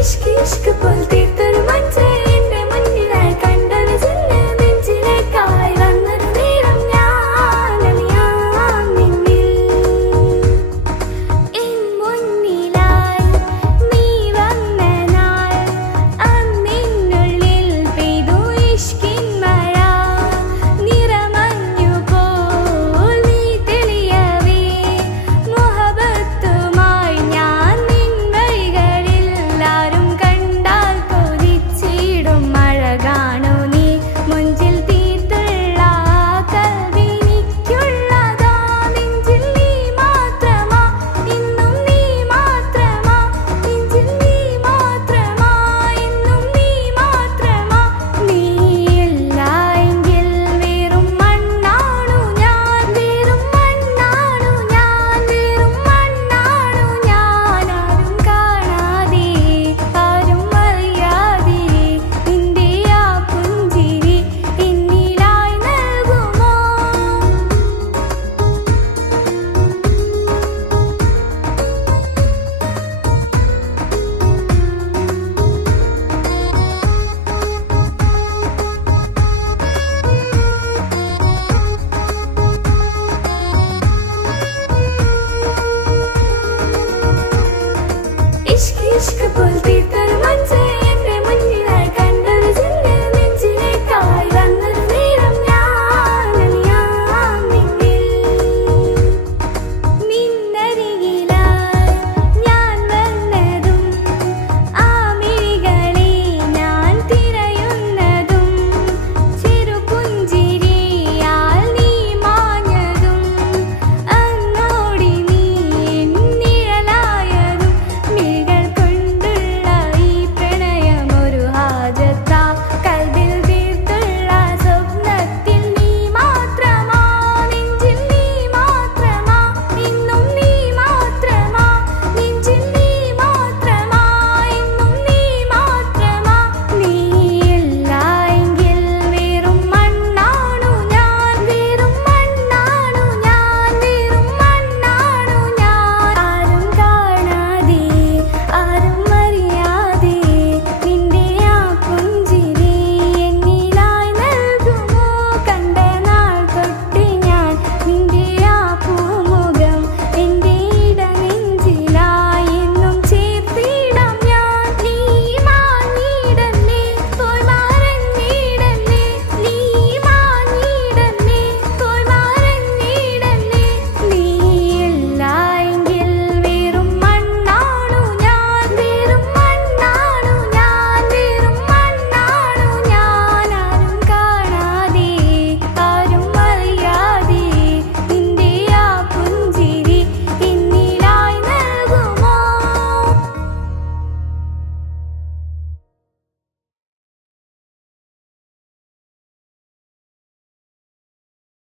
इश्क इश्क बोलती तर मंजे трішки боль.